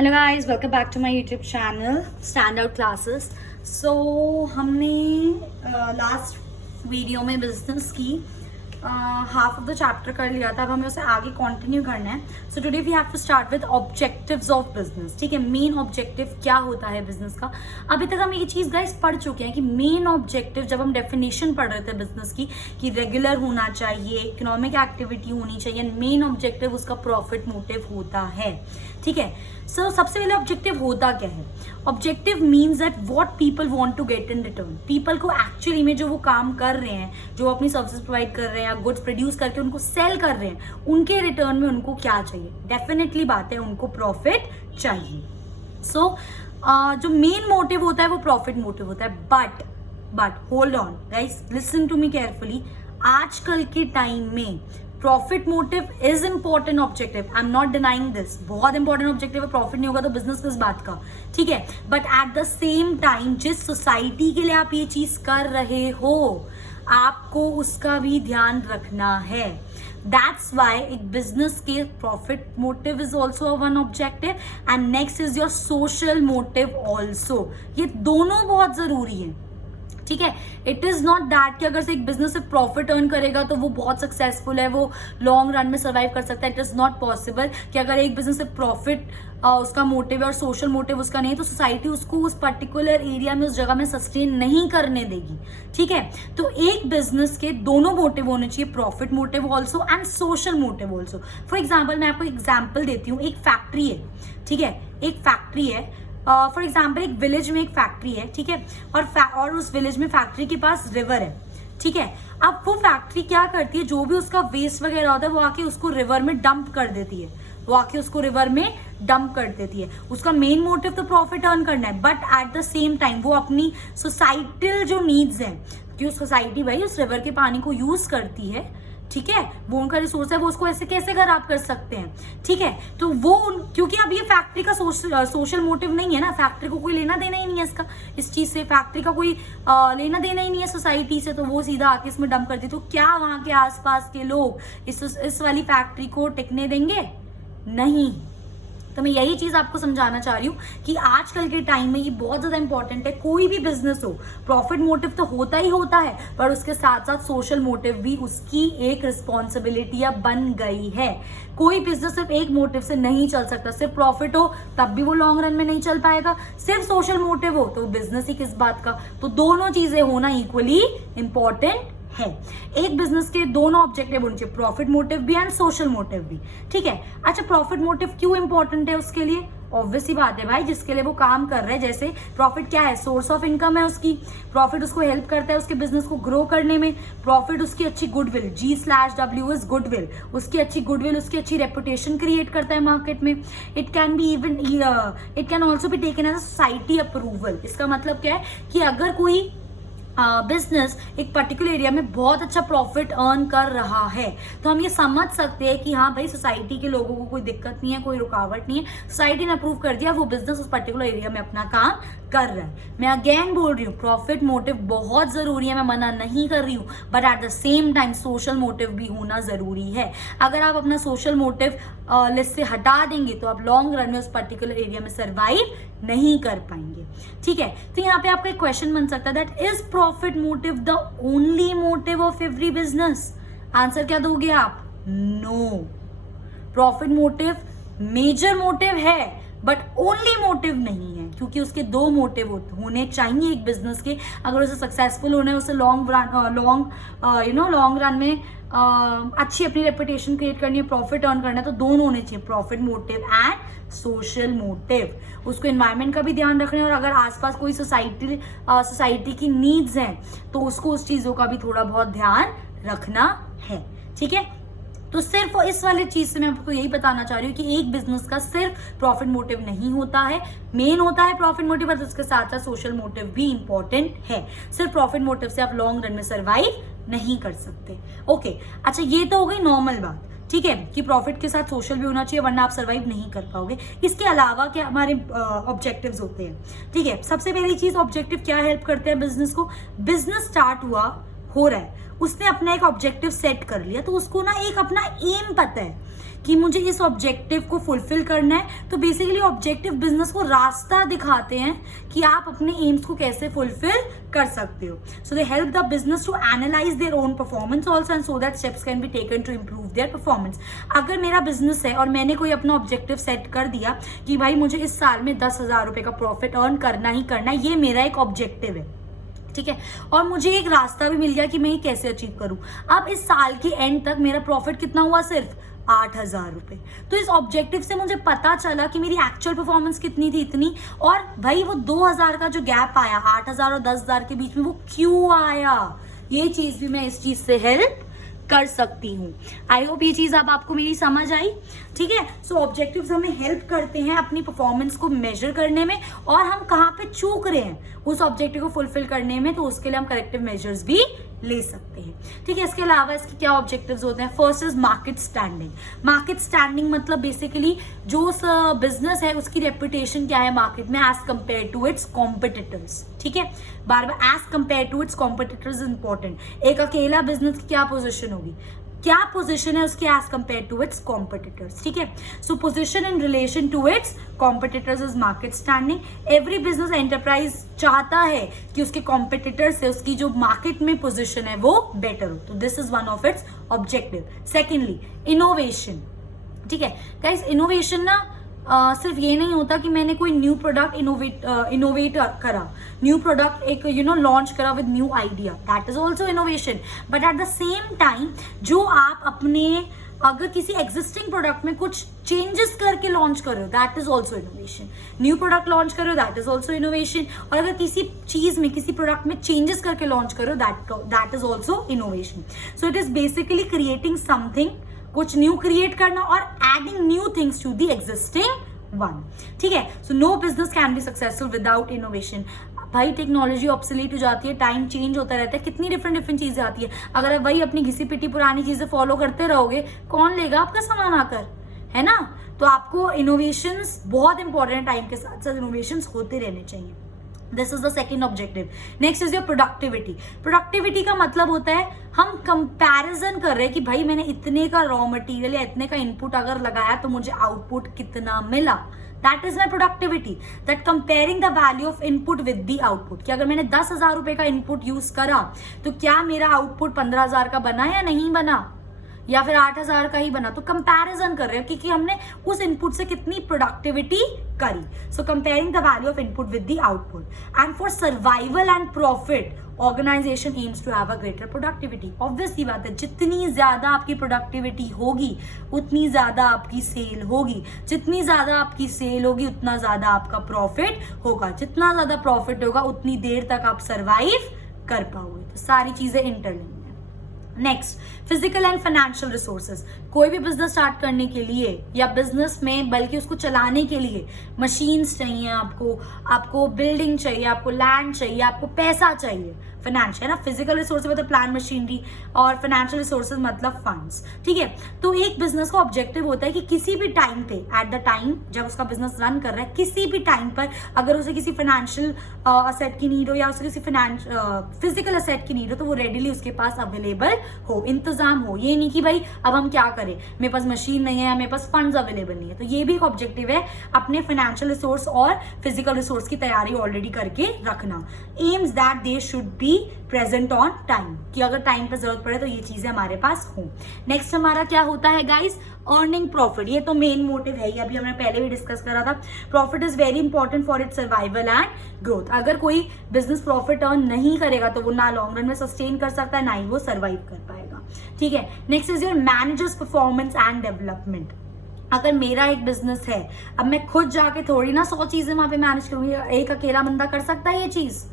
Hello guys, welcome back to my YouTube channel stand out classes. So हमने last video में business की half of the chapter कर लिया था। अब हमें उसे आगे कंटिन्यू करना है। So today we have to start with objectives of business. ठीक है, मेन ऑब्जेक्टिव क्या होता है बिजनेस का। अभी तक हम ये चीज़ गाइस पढ़ चुके हैं कि मेन ऑब्जेक्टिव, जब हम डेफिनेशन पढ़ रहे थे बिजनेस की, कि रेगुलर होना चाहिए, इकोनॉमिक एक्टिविटी होनी चाहिए, मेन ऑब्जेक्टिव उसका प्रॉफिट मोटिव होता है। ठीक है, सो सबसे पहले ऑब्जेक्टिव होता क्या है। Objective means that what people want to get in return. People को एक्चुअली में जो वो काम कर रहे हैं, जो अपनी सर्विसेज प्रोवाइड कर रहे हैं या गुड्स प्रोड्यूस करके उनको सेल कर रहे हैं, उनके रिटर्न में उनको क्या चाहिए। डेफिनेटली बात है, उनको प्रॉफिट चाहिए। सो जो मेन मोटिव होता है वो प्रॉफिट मोटिव होता है। But hold on guys, listen to me carefully. आजकल के टाइम में profit motive is important objective, I am not denying this. बहुत इंपॉर्टेंट ऑब्जेक्टिव है। प्रॉफिट नहीं होगा तो बिजनेस किस बात का। ठीक है, but at the same time जिस सोसाइटी के लिए आप ये चीज कर रहे हो, आपको उसका भी ध्यान रखना है। दैट्स वाई एक बिजनेस के profit motive is also one objective and next is your social motive also. ये दोनों बहुत जरूरी है। ठीक है, इट इज नॉट दैट कि अगर से एक बिजनेस से प्रॉफिट अर्न करेगा तो वो बहुत सक्सेसफुल है, वो लॉन्ग रन में सर्वाइव कर सकता है। इट इज नॉट पॉसिबल कि अगर एक बिजनेस से प्रॉफिट उसका मोटिव है और सोशल मोटिव उसका नहीं, तो सोसाइटी उसको उस पर्टिकुलर एरिया में, उस जगह में सस्टेन नहीं करने देगी। ठीक है, तो एक बिजनेस के दोनों मोटिव होने चाहिए, profit motive also and social motive also. For example, मैं आपको एग्जाम्पल देती हूँ। एक फैक्ट्री है, ठीक है, एक फैक्ट्री है। फॉर एग्जाम्पल, एक विलेज में एक फैक्ट्री है, ठीक है, और उस विलेज में फैक्ट्री के पास रिवर है। ठीक है, अब वो फैक्ट्री क्या करती है, जो भी उसका वेस्ट वगैरह होता है वो आके उसको रिवर में डंप कर देती है। वो आके उसको रिवर में डंप कर देती है। उसका मेन मोटिव तो प्रॉफिट अर्न करना है, but at the same time वो अपनी सोसाइटल जो नीड्स हैं, कि सोसाइटी भाई उस रिवर के पानी को यूज करती है, ठीक है, वो उनका रिसोर्स है, वो उसको ऐसे कैसे खराब कर सकते हैं। ठीक है, तो वो क्योंकि अब ये फैक्ट्री का सोशल मोटिव नहीं है ना, फैक्ट्री को कोई लेना देना ही नहीं है इस चीज से, फैक्ट्री का कोई लेना देना ही नहीं है सोसाइटी से, तो वो सीधा आके इसमें डंप कर दी। तो क्या वहां के आसपास के लोग इस वाली फैक्ट्री को टिकने देंगे? नहीं। तो मैं यही चीज आपको समझाना चाह रही हूँ कि आजकल के टाइम में ये बहुत ज्यादा इंपॉर्टेंट है। कोई भी बिजनेस हो, प्रॉफिट मोटिव तो होता ही होता है, पर उसके साथ साथ सोशल मोटिव भी उसकी एक रिस्पॉन्सिबिलिटी बन गई है। कोई बिजनेस सिर्फ एक मोटिव से नहीं चल सकता। सिर्फ प्रॉफिट हो तब भी वो लॉन्ग रन में नहीं चल पाएगा, सिर्फ सोशल मोटिव हो तो बिजनेस ही किस बात का। तो दोनों चीजें होना इक्वली इंपॉर्टेंट है। एक बिजनेस के दोनों ऑब्जेक्टिव होने चाहिए, प्रॉफिट मोटिव भी एंड सोशल मोटिव भी। ठीक है, अच्छा, प्रॉफिट मोटिव क्यों इंपॉर्टेंट है उसके लिए? ऑब्वियस ही बात है भाई, जिसके लिए वो काम कर रहे हैं। जैसे प्रॉफिट क्या है, सोर्स ऑफ इनकम है उसकी। प्रॉफिट उसको हेल्प करता है उसके बिजनेस को ग्रो करने में। प्रॉफिट उसकी अच्छी गुडविल, G/W इज गुडविल, उसकी अच्छी गुडविल, उसकी अच्छी रेपुटेशन क्रिएट करता है मार्केट में। It can also be taken as a society approval. इसका मतलब क्या है कि अगर कोई बिजनेस एक पर्टिकुलर एरिया में बहुत अच्छा प्रॉफिट अर्न कर रहा है, तो हम ये समझ सकते हैं कि हाँ भाई, सोसाइटी के लोगों को कोई दिक्कत नहीं है, कोई रुकावट नहीं है, सोसाइटी ने अप्रूव कर दिया, वो बिजनेस उस पर्टिकुलर एरिया में अपना काम कर रहा है। मैं अगेन बोल रही हूँ, प्रॉफिट मोटिव बहुत जरूरी है, मैं मना नहीं कर रही हूँ, but at the same time social motive भी होना जरूरी है। अगर आप अपना सोशल मोटिव लिस्ट से हटा देंगे तो आप लॉन्ग रन में उस पर्टिकुलर एरिया में सर्वाइव नहीं कर पाएंगे। ठीक है, तो यहाँ पे आपका एक क्वेश्चन बन सकता है, that is profit motive the only motive of every business? Answer क्या दोगे आप? No. Profit motive major motive है, बट ओनली मोटिव नहीं है, क्योंकि उसके दो मोटिव होने चाहिए एक बिजनेस के। अगर उसे सक्सेसफुल होना है, उसे लॉन्ग रन में अच्छी अपनी रेपुटेशन क्रिएट करनी है, प्रॉफिट अर्न करना है, तो दोनों होने चाहिए, profit motive and social motive. उसको एनवायरनमेंट का भी ध्यान रखना है, और अगर आसपास कोई सोसाइटी की नीड्स हैं तो उसको उस चीजों का भी थोड़ा बहुत ध्यान रखना है। ठीक है, तो सिर्फ इस वाली चीज से मैं आपको यही बताना चाह रही हूँ कि एक बिजनेस का सिर्फ प्रॉफिट मोटिव नहीं होता है, मेन होता है प्रॉफिट मोटिव, पर उसके साथ साथ सोशल मोटिव भी इंपॉर्टेंट है। सिर्फ प्रॉफिट मोटिव से आप लॉन्ग रन में सर्वाइव नहीं कर सकते। ओके, अच्छा, ये तो हो गई नॉर्मल बात। ठीक है, कि प्रॉफिट के साथ सोशल भी होना चाहिए, वरना आप सर्वाइव नहीं कर पाओगे। इसके अलावा क्या हमारे ऑब्जेक्टिव्स होते हैं? ठीक है, सबसे पहली चीज, ऑब्जेक्टिव क्या हेल्प करते हैं बिजनेस को? बिजनेस स्टार्ट हुआ हो रहा है, उसने अपना एक ऑब्जेक्टिव सेट कर लिया, तो उसको ना एक अपना एम पता है कि मुझे इस ऑब्जेक्टिव को फुलफिल करना है। तो बेसिकली ऑब्जेक्टिव बिजनेस को रास्ता दिखाते हैं कि आप अपने एम्स को कैसे फुलफिल कर सकते हो। So they help the business to analyse their own performance also and so that steps can be taken to improve their performance. अगर मेरा बिजनेस है और मैंने कोई अपना ऑब्जेक्टिव सेट कर दिया कि भाई मुझे इस साल में 10,000 रुपए का प्रॉफिट अर्न करना ही करना है, ये मेरा एक ऑब्जेक्टिव है, ठीक है, और मुझे एक रास्ता भी मिल गया कि मैं ये कैसे अचीव करूं। अब इस साल के एंड तक मेरा प्रॉफिट कितना हुआ, सिर्फ 8,000 रुपए। तो इस ऑब्जेक्टिव से मुझे पता चला कि मेरी एक्चुअल परफॉर्मेंस कितनी थी, इतनी, और भाई वो 2,000 का जो गैप आया 8,000 और 10,000 के बीच में, वो क्यों आया, ये चीज भी मैं इस चीज से हेल्प कर सकती हूँ। आई होप ये चीज अब आपको मेरी समझ आई, ठीक है। सो ऑब्जेक्टिव्स हमें हेल्प करते हैं अपनी परफॉर्मेंस को मेजर करने में, और हम कहाँ पे चूक रहे हैं उस ऑब्जेक्टिव को फुलफिल करने में, तो उसके लिए हम करेक्टिव मेजर्स भी ले सकते हैं, ठीक है। इसके अलावा इसके क्या ऑब्जेक्टिव्स होते हैं, first is market standing. Market standing मतलब बेसिकली जो बिजनेस है उसकी रेपुटेशन क्या है मार्केट में as compare to its competitors, ठीक है। बार बार as compare to its competitors important. एक अकेला बिजनेस की क्या पोजिशन होगी, क्या पोजीशन है उसकी as compare to its competitors, ठीक है। So position in relation to its competitors is market standing. Every business enterprise चाहता है कि उसके कॉम्पिटिटर से उसकी जो मार्केट में पोजीशन है वो बेटर हो, तो this is one of its objective. Secondly innovation, ठीक है गाइस। इनोवेशन ना सिर्फ ये नहीं होता कि मैंने कोई न्यू प्रोडक्ट इनोवेट करा, न्यू प्रोडक्ट एक लॉन्च करा with new idea, that is also innovation. But at the same time जो आप अपने अगर किसी एग्जिस्टिंग प्रोडक्ट में कुछ चेंजेस करके लॉन्च कर रहे हो, that is also innovation. New product launch कर रहे हो, दैट इज ऑल्सो इनोवेशन। और अगर किसी चीज में, किसी प्रोडक्ट में चेंजेस करके लॉन्च कर रहे हो, that is also innovation. So it is basically creating something, कुछ न्यू क्रिएट करना और adding new things to the existing one, ठीक है। So no business can be successful without innovation. भाई टेक्नोलॉजी ऑब्सोलीट हो जाती है, टाइम चेंज होता रहता है, कितनी डिफरेंट चीजें आती है। अगर आप वही अपनी घिसी पिटी पुरानी चीजें फॉलो करते रहोगे, कौन लेगा आपका सामान आकर, है ना। तो आपको इनोवेशंस बहुत इंपॉर्टेंट है, टाइम के साथ साथ इनोवेशंस होते रहने चाहिए। This is the second objective. Next is your productivity. Productivity का मतलब होता है हम कंपैरिजन कर रहे हैं कि भाई मैंने इतने का रॉ मटेरियल या इतने का इनपुट अगर लगाया तो मुझे आउटपुट कितना मिला, that is my productivity. That comparing the value of input with the output, कि अगर मैंने 10,000 रुपए का इनपुट यूज करा तो क्या मेरा आउटपुट 15,000 का बना या नहीं बना, या फिर 8,000 का ही बना। तो कंपैरिजन कर रहे हैं क्योंकि हमने उस इनपुट से कितनी प्रोडक्टिविटी करी। So comparing the value of input with the output. And for survival and profit organisation aims to have a greater productivity. Obviously बात है, जितनी ज्यादा आपकी प्रोडक्टिविटी होगी उतनी ज्यादा आपकी सेल होगी, जितनी ज्यादा आपकी सेल होगी उतना ज्यादा आपका प्रॉफिट होगा, जितना ज्यादा प्रॉफिट होगा उतनी देर तक आप सर्वाइव कर पाओगे। तो सारी चीजें interlinked. Next, physical and financial resources. कोई भी बिजनेस स्टार्ट करने के लिए या बिजनेस में बल्कि उसको चलाने के लिए मशीन्स चाहिए, आपको बिल्डिंग चाहिए, आपको लैंड चाहिए, आपको पैसा चाहिए। फाइनेंशियल है ना, फिजिकल रिसोर्स मतलब प्लान मशीनरी, और फाइनेंशियल रिसोर्सेज मतलब फंड्स, ठीक है। तो एक बिजनेस का ऑब्जेक्टिव होता है कि किसी भी टाइम पे, एट द टाइम जब उसका बिजनेस रन कर रहा है, किसी भी टाइम पर अगर उसे किसी फाइनेंशियल असेट की नीड हो या उसे किसी फिजिकल असेट की नीड हो तो वो रेडिली उसके पास अवेलेबल हो, इंतजाम हो। ये नहीं कि भाई अब हम क्या करें, मेरे पास मशीन नहीं है या मेरे पास फंड्स अवेलेबल नहीं है। तो ये भी एक ऑब्जेक्टिव है, अपने फाइनेंशियल रिसोर्स और फिजिकल रिसोर्स की तैयारी ऑलरेडी करके रखना। AIIMS that they should be present on time, कि अगर टाइम पर जरूरत पड़े तो ये चीजें हमारे पास हो। नेक्स्ट हमारा क्या होता है गाइस, अर्निंग प्रॉफिट। ये तो मेन मोटिव है, ये अभी हमने पहले भी डिस्कस करा था। Profit is very important for it survival and growth. अगर कोई बिजनेस प्रॉफिट अर्न नहीं करेगा तो वो ना लॉन्ग रन में सस्टेन कर सकता है, ना ही वो सर्वाइव कर पाएगा, ठीक है। Next is your managers performance and development. अगर मेरा एक बिजनेस है, अब मैं खुद जाके थोड़ी ना 100 चीजें वहां पे मैनेज करूंगी। एक अकेला बंदा कर सकता है ये चीज?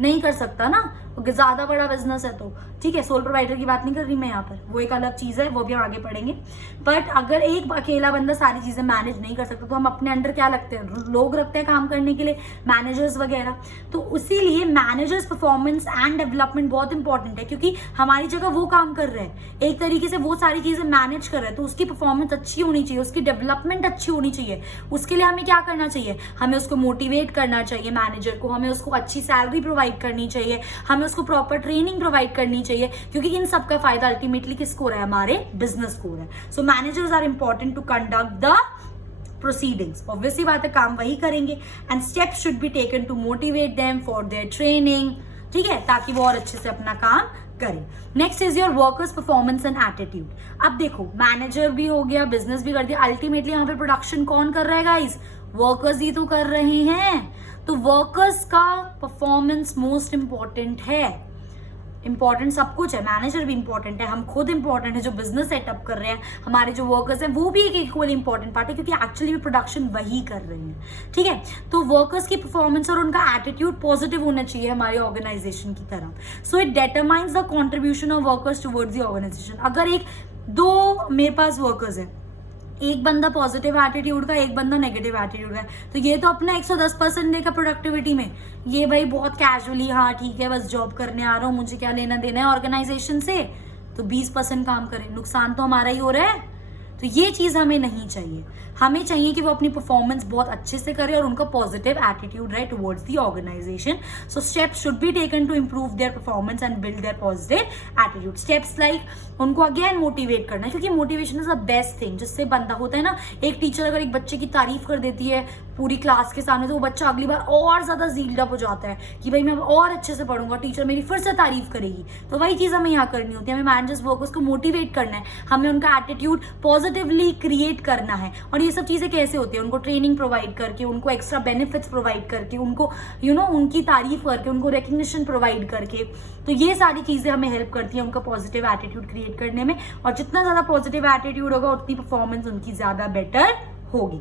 नहीं कर सकता ना, ज्यादा बड़ा बिजनेस है तो, ठीक है। सोल प्रोवाइडर की बात नहीं कर रही मैं यहाँ पर, वो एक अलग चीज है, वो भी हम आगे पढ़ेंगे। बट अगर एक अकेला बंदा सारी चीजें मैनेज नहीं कर सकता तो हम अपने अंडर क्या रखते हैं, लोग रखते हैं काम करने के लिए, मैनेजर्स वगैरह। तो उसीलिए मैनेजर्स परफॉर्मेंस एंड डेवलपमेंट बहुत इंपॉर्टेंट है, क्योंकि हमारी जगह वो काम कर रहे हैं, एक तरीके से वो सारी चीजें मैनेज कर रहे हैं, तो उसकी परफॉर्मेंस अच्छी होनी चाहिए, उसकी डेवलपमेंट अच्छी होनी चाहिए। उसके लिए हमें क्या करना चाहिए, हमें उसको मोटिवेट करना चाहिए मैनेजर को, हमें उसको अच्छी सैलरी प्रोवाइड करनी चाहिए, हमें को प्रॉपर ट्रेनिंग प्रोवाइड करनी चाहिए, क्योंकि इन सब का फायदा अल्टीमेटली किसको हो रहा है, हमारे बिजनेस को हो रहा है. So managers are important to conduct the proceedings. Obviously बात है, काम वही करेंगे. And steps should be taken to motivate them for their training, ठीक है, ताकि वो और अच्छे से अपना काम करें. Next is your workers performance and attitude. अब देखो, मैनेजर भी हो गया, बिजनेस भी कर दिया, अल्टीमेटली यहाँ पे प्रोडक्शन कौन कर रहा है गाइस, वर्कर्स ही तो कर रहे हैं. तो वर्कर्स का परफॉर्मेंस मोस्ट इंपॉर्टेंट है. इंपॉर्टेंट सब कुछ है, मैनेजर भी इंपॉर्टेंट है, हम खुद इंपॉर्टेंट है जो बिजनेस सेटअप कर रहे हैं, हमारे जो वर्कर्स हैं वो भी एक इक्वली इंपॉर्टेंट पार्ट है, क्योंकि एक्चुअली भी प्रोडक्शन वही कर रहे हैं. ठीक है, तो वर्कर्स की परफॉर्मेंस और उनका एटीट्यूड पॉजिटिव होना चाहिए हमारे ऑर्गेनाइजेशन की तरफ. So it determines the contribution of workers towards the organisation. अगर दो मेरे पास वर्कर्स है, एक बंदा पॉजिटिव एटीट्यूड का, एक बंदा नेगेटिव एटीट्यूड का, तो ये तो अपना 110% देगा प्रोडक्टिविटी में. ये भाई बहुत कैजुअली, हाँ ठीक है बस जॉब करने आ रहा हूँ, मुझे क्या लेना देना है ऑर्गेनाइजेशन से, तो 20% काम करे, नुकसान तो हमारा ही हो रहा है. तो ये चीज हमें नहीं चाहिए. हमें चाहिए कि वो अपनी परफॉर्मेंस बहुत अच्छे से करे और उनका पॉजिटिव एटीट्यूड रहे towards the organisation. So steps should be taken to improve their performance and build their positive attitude. Steps like उनको अगेन मोटिवेट करना, क्योंकि motivation is the best thing. जिससे बंदा होता है ना, एक टीचर अगर एक बच्चे की तारीफ कर देती है पूरी क्लास के सामने, तो वो बच्चा अगली बार और ज्यादा ज़ील्ड अप हो जाता है कि भाई मैं और अच्छे से पढ़ूंगा, टीचर मेरी फिर से तारीफ करेगी. तो वही चीज हमें यहाँ करनी होती है. हमें मैनेजर्स वर्कर्स को मोटिवेट करना है, हमें उनका एटीट्यूड पॉजिटिवली क्रिएट करना है. और ये सब चीजें कैसे होती है, उनको ट्रेनिंग प्रोवाइड करके, उनको एक्स्ट्रा बेनिफिट्स प्रोवाइड करके, उनको उनकी तारीफ करके, उनको रिकग्निशन प्रोवाइड करके. तो ये सारी चीजें हमें हेल्प करती है उनका पॉजिटिव एटीट्यूड क्रिएट करने में. और जितना ज्यादा पॉजिटिव एटीट्यूड होगा उतनी परफॉर्मेंस उनकी ज्यादा बेटर होगी.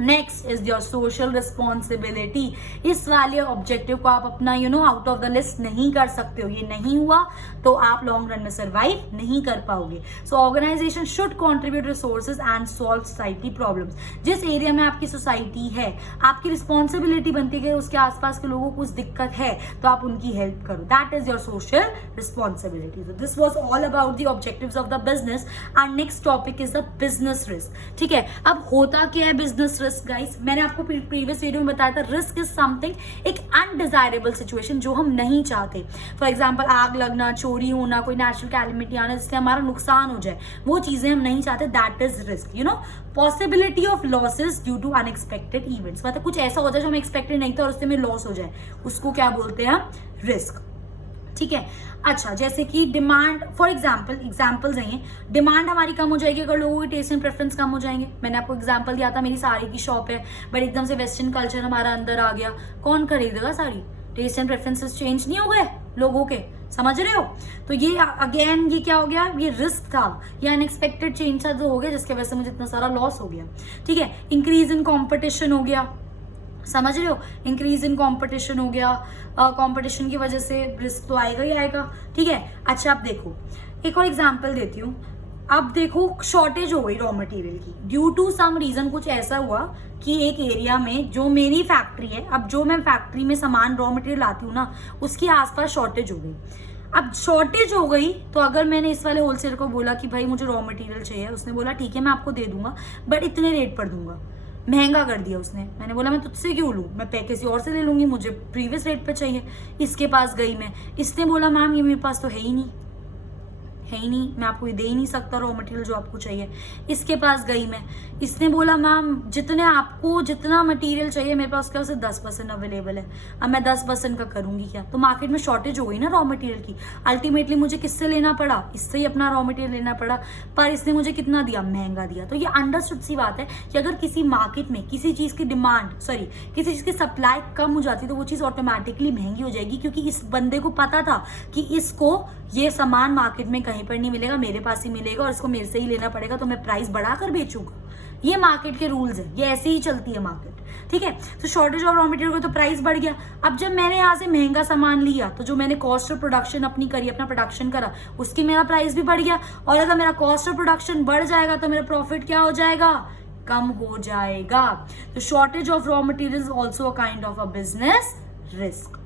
Next is your social responsibility. इस वाले ऑब्जेक्टिव को आप अपना आउट ऑफ द लिस्ट नहीं कर सकते हो. ये नहीं हुआ तो आप लॉन्ग रन में सर्वाइव नहीं कर पाओगे. So organisation should contribute resources and solve society problems. जिस एरिया में आपकी सोसाइटी है, आपकी रिस्पॉन्सिबिलिटी बनती है उसके आसपास के लोगों को कुछ दिक्कत है तो आप उनकी हेल्प करो. That is your social responsibility. So this was all about the objectives of the business. And next topic is the business risk. ठीक है, अब होता क्या है बिजनेस रिस्क गाइस, मैंने आपको प्रीवियस वीडियो में बताया था. रिस्क इज समथिंग, एक अनडिजायरेबल सिचुएशन जो हम नहीं चाहते. फॉर एग्जांपल आग लगना, चोरी होना, कोई नेचुरल कैलेमिटी आना जिससे हमारा नुकसान हो जाए, वो चीजें हम नहीं चाहते. That is risk. Possibility of losses due to unexpected events. मतलब कुछ ऐसा हो जाए जो हम एक्सपेक्टेड नहीं था और उससे हमें लॉस हो जाए, उसको क्या बोलते हैं हम, रिस्क. ठीक है, अच्छा जैसे कि डिमांड, फॉर एग्जाम्पल्स हैं, डिमांड हमारी कम हो जाएगी अगर लोगों के टेस्ट एंड प्रेफरेंस कम हो जाएंगे. मैंने आपको एग्जांपल दिया था, मेरी साड़ी की शॉप है बट एकदम से वेस्टर्न कल्चर हमारा अंदर आ गया, कौन खरीदेगा sari? Taste and preferences change नहीं हो गए लोगों के, समझ रहे हो? तो ये अगेन ये क्या हो गया, ये रिस्क था, ये अनएक्सपेक्टेड चेंज था जो हो गया जिसकी वजह से मुझे इतना सारा लॉस हो गया. ठीक है, इंक्रीज इन कॉम्पिटिशन हो गया, समझ रहे हो, इंक्रीज इन कंपटीशन हो गया. कंपटीशन की वजह से रिस्क तो आएगा ही आएगा. ठीक है, अच्छा अब देखो एक और एग्जांपल देती हूँ. अब देखो शॉर्टेज हो गई रॉ मटेरियल की ड्यू टू सम रीजन. कुछ ऐसा हुआ कि एक एरिया में जो मेरी फैक्ट्री है, अब जो मैं फैक्ट्री में सामान रॉ मटेरियल लाती हूँ ना, उसके आसपास शॉर्टेज हो गई. अब शॉर्टेज हो गई तो अगर मैंने इस वाले होलसेलर को बोला कि भाई मुझे रॉ मटेरियल चाहिए, उसने बोला ठीक है मैं आपको दे दूंगा बट इतने रेट पर दूंगा. महंगा कर दिया उसने. मैंने बोला मैं तुझसे क्यों लूँ, मैं किसी और से ले लूंगी, मुझे प्रीवियस रेट पे चाहिए. इसके पास गई मैं, इसने बोला मैम ये मेरे पास तो है ही नहीं, मैं आपको ये दे ही नहीं सकता रॉ मटेरियल जो आपको चाहिए. इसके पास गई मैं, इसने बोला मैम जितना मटेरियल चाहिए मेरे पास उसका 10% अवेलेबल है, अब मैं 10% का करूंगी क्या? तो मार्केट में शॉर्टेज हो गई ना रॉ मटेरियल की. अल्टीमेटली मुझे किससे लेना पड़ा, इससे ही अपना रॉ मटेरियल लेना पड़ा. पर इसने मुझे कितना दिया, महंगा दिया. तो ये अंडरस्टूड सी बात है कि अगर किसी मार्केट में किसी चीज की सप्लाई कम हो जाती है तो वो चीज ऑटोमेटिकली महंगी हो जाएगी, क्योंकि इस बंदे को पता था कि इसको ये सामान मार्केट में कहीं पर नहीं मिलेगा, मेरे पास ही मिलेगा और इसको मेरे से ही लेना पड़ेगा, तो मैं प्राइस बढ़ाकर बेचूंगा. ये मार्केट के रूल्स है, ये ऐसे ही चलती है मार्केट. ठीक है, तो शॉर्टेज ऑफ रॉ मटेरियल को तो प्राइस बढ़ गया. अब जब मैंने यहाँ से महंगा सामान लिया तो जो मैंने कॉस्ट ऑफ प्रोडक्शन अपनी करी, अपना प्रोडक्शन करा, उसकी मेरा प्राइस भी बढ़ गया. और अगर मेरा कॉस्ट ऑफ प्रोडक्शन बढ़ जाएगा तो मेरा प्रॉफिट क्या हो जाएगा, कम हो जाएगा. तो shortage of raw material is also a kind of a business risk.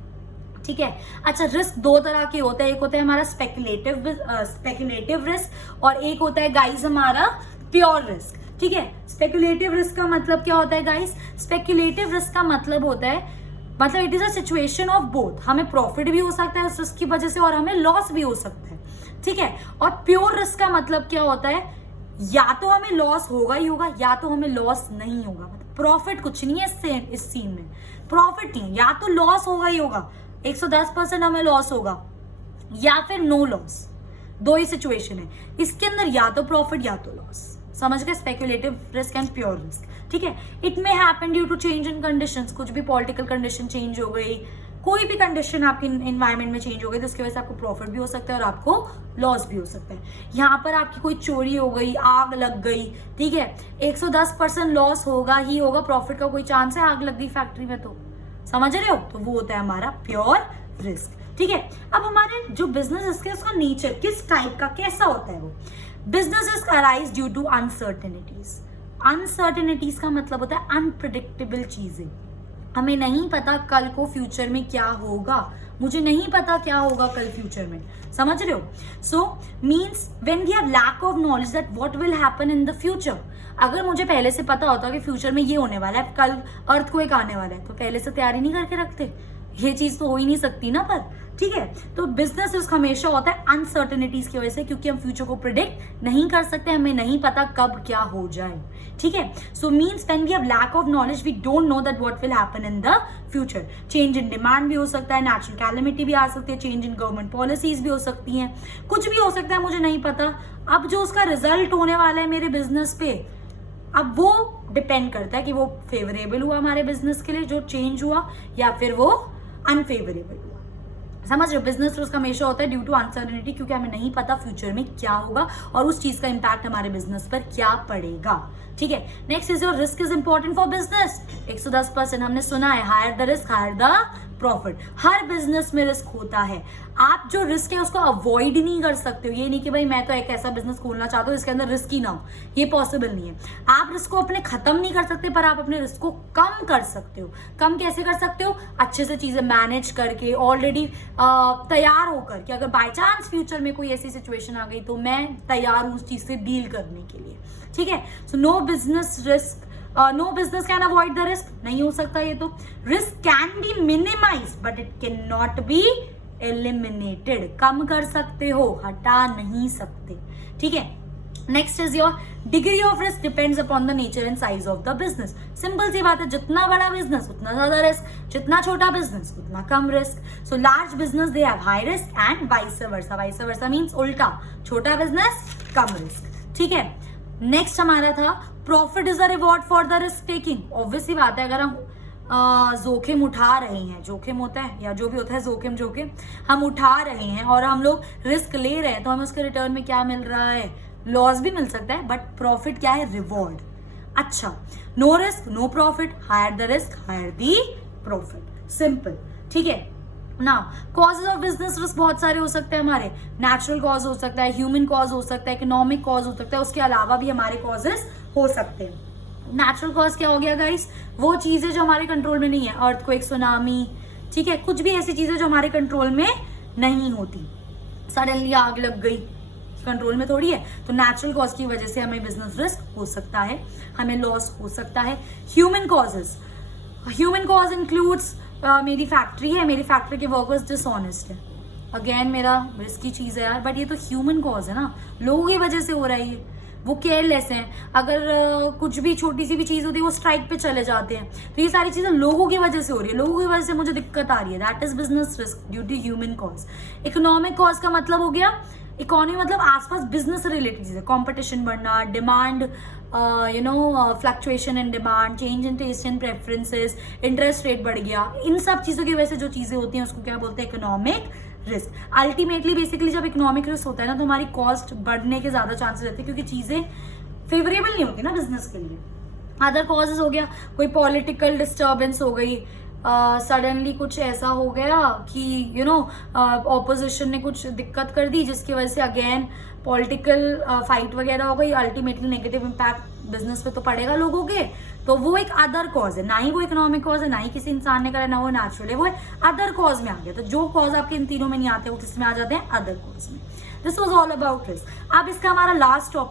ठीक है, अच्छा रिस्क दो तरह के होते हैं. एक होता है हमारा स्पेकुलेटिव रिस्क और एक होता है गाइस हमारा प्योर रिस्क. ठीक है, स्पेकुलेटिव रिस्क का मतलब क्या होता है गाइस? स्पेकुलेटिव रिस्क का मतलब होता है मतलब it is a situation of both, हमें प्रॉफिट भी हो सकता है उस रिस्क की वजह से और हमें लॉस भी हो सकता है, ठीक है। और प्योर रिस्क का मतलब क्या होता है, या तो हमें लॉस होगा ही होगा या तो हमें लॉस नहीं होगा, मतलब प्रॉफिट कुछ नहीं है इस सीन में, प्रॉफिट नहीं है, या तो लॉस होगा ही होगा, 110% हमें लॉस होगा या फिर नो लॉस, दो ही सिचुएशन है इसके अंदर, या तो प्रॉफिट या तो लॉस। समझ गए, speculative risk and pure risk, ठीक है। It may happen due to change in conditions, कुछ भी पॉलिटिकल कंडीशन चेंज हो गई, कोई भी कंडीशन आपकी इन्वायरमेंट में चेंज हो गई तो उसकी वजह से आपको प्रॉफिट भी हो सकता है और आपको लॉस भी हो सकता है। यहाँ पर आपकी कोई चोरी हो गई, आग लग गई, ठीक है, 110% लॉस होगा ही होगा, प्रॉफिट का कोई चांस है, आग लग गई फैक्ट्री में तो, समझ रहे हो, तो वो होता है हमारा प्योर रिस्क, ठीक है। अब हमारे जो बिजनेस रिस्क है उसका नेचर किस टाइप का, कैसा होता है वो। Business risk arise due to uncertainties. Uncertainties का मतलब होता है अनप्रिडिक्टेबल चीजें, हमें नहीं पता कल को फ्यूचर में क्या होगा, मुझे नहीं पता क्या होगा कल फ्यूचर में, समझ रहे हो। So means when we have lack of knowledge that what will happen in the future, अगर मुझे पहले से पता होता कि फ्यूचर में ये होने वाला है, कल अर्थक्वेक आने वाला है, तो पहले से तैयारी नहीं करके रखते, ये चीज तो हो ही नहीं सकती ना, पर ठीक है। तो बिजनेस रिस्क हमेशा होता है अनसर्टेनिटीज की वजह से, क्योंकि हम फ्यूचर को प्रिडिक्ट नहीं कर सकते, हमें नहीं पता कब क्या हो जाए, ठीक है। So means when we have lack of knowledge we don't know that what will happen in the future. Change in demand भी हो सकता है, नेचुरल कैलेमिटी भी आ सकती है, चेंज इन गवर्नमेंट पॉलिसीज भी हो सकती हैं, कुछ भी हो सकता है, मुझे नहीं पता। अब जो उसका रिजल्ट होने वाला है मेरे बिजनेस पे, अब वो डिपेंड करता है कि वो फेवरेबल हुआ हमारे बिजनेस के लिए जो चेंज हुआ, या फिर वो अनफेवरेबल हुआ, समझ रहे हो। बिजनेस रिस्क हमेशा होता है ड्यू टू अनसर्टेनिटी, क्योंकि हमें नहीं पता फ्यूचर में क्या होगा और उस चीज का इंपैक्ट हमारे बिजनेस पर क्या पड़ेगा, ठीक है। Next is your risk is important for business. 110% हमने सुना है, higher the risk higher the profit. हर बिजनेस में रिस्क होता है, आप जो रिस्क है उसको अवॉइड नहीं कर सकते हो। ये नहीं कि भाई मैं तो एक ऐसा बिजनेस खोलना चाहता हूँ जिसके अंदर रिस्क ही ना हो, ये पॉसिबल नहीं है। आप रिस्क को अपने खत्म नहीं कर सकते, पर आप अपने रिस्क को कम कर सकते हो। कम कैसे कर सकते हो, अच्छे से चीजें मैनेज करके, ऑलरेडी तैयार होकर कि अगर बाय चांस फ्यूचर में कोई ऐसी सिचुएशन आ गई तो मैं तैयार हूँ उस चीज से डील करने के लिए, ठीक है। So no business risk, no business can avoid the risk, नहीं हो सकता ये तो। Risk can be minimise but it can not be eliminated, कम कर सकते हो, हटा नहीं सकते, ठीक है। Next is your degree of risk depends upon the nature and size of the business. Simple सी बात है, जितना बड़ा बिजनेस उतना ज्यादा रिस्क, जितना छोटा बिजनेस उतना कम risk. So large business they have high risk and vice versa. Vice versa means उल्टा, छोटा बिजनेस कम रिस्क, ठीक है। नेक्स्ट हमारा था profit is a reward for the risk taking. Obviously बात है, अगर हम जोखिम उठा रहे हैं, जोखिम होता है या जो भी होता है जोखिम हम उठा रहे हैं और हम लोग रिस्क ले रहे हैं, तो हमें उसके रिटर्न में क्या मिल रहा है, लॉस भी मिल सकता है, बट प्रॉफिट क्या है, रिवॉर्ड। अच्छा, no risk no profit, higher the risk higher the profit, simple, ठीक है ना। कॉजेज ऑफ बिजनेस रिस्क बहुत सारे हो सकते हैं हमारे, नेचुरल कॉज हो सकता है, ह्यूमन कॉज हो सकता है, इकोनॉमिक कॉज हो सकता है, उसके अलावा भी हमारे कॉजेज हो सकते हैं। नेचुरल कॉज क्या हो गया गाइस, वो चीजें जो हमारे कंट्रोल में नहीं है, अर्थक्वेक, सुनामी, ठीक है, कुछ भी ऐसी चीजें जो हमारे कंट्रोल में नहीं होती, सडनली आग लग गई, कंट्रोल में थोड़ी है, तो नेचुरल कॉज की वजह से हमें बिजनेस रिस्क हो सकता है, हमें लॉस हो सकता है। Human causes, human cause includes मेरी फैक्ट्री है, मेरी फैक्ट्री के वर्कर्स डिसऑनेस्ट है, अगेन मेरा रिस्क की चीज है यार, बट ये तो ह्यूमन कॉज है ना, लोगों की वजह से हो रहा है ये, वो केयरलेस हैं, अगर कुछ भी छोटी सी भी चीज होती है वो स्ट्राइक पे चले जाते हैं, तो ये सारी चीजें लोगों की वजह से हो रही है, लोगों की वजह से मुझे दिक्कत आ रही है, that is business risk due to human cause. Economic cause का मतलब हो गया, इकोनॉमी मतलब आसपास बिजनेस से रिलेटेड चीजें, कॉम्पिटिशन बढ़ना, demand fluctuation in demand, change in taste and preferences, interest rate बढ़ गया, इन सब चीजों की वजह से जो चीजें होती हैं उसको क्या बोलते हैं, इकोनॉमिक रिस्क। अल्टीमेटली बेसिकली जब इकोनॉमिक रिस्क होता है ना, तो हमारी कॉस्ट बढ़ने के ज्यादा चांसेस रहते हैं, क्योंकि चीजें फेवरेबल नहीं होती ना बिजनेस के लिए। अदर कॉजेज हो गया, कोई पॉलिटिकल डिस्टर्बेंस हो गई, सडनली कुछ ऐसा हो गया कि ऑपोजिशन ने कुछ दिक्कत कर दी, जिसकी वजह से अगेन पॉलिटिकल फाइट वगैरह हो गई, अल्टीमेटली नेगेटिव इम्पैक्ट बिजनेस पे तो पड़ेगा लोगों के, तो वो एक अदर कॉज है, ना ही वो इकोनॉमिक कॉज है, ना ही किसी इंसान ने करा, ना वो नेचुरल है, वो अदर कॉज में आ गया। तो जो कॉज आपके इन तीनों में नहीं आते वो किसमें आ जाते हैं, अदर कॉज में। This was all about this. अब इसका हमारा लास्ट टॉपिक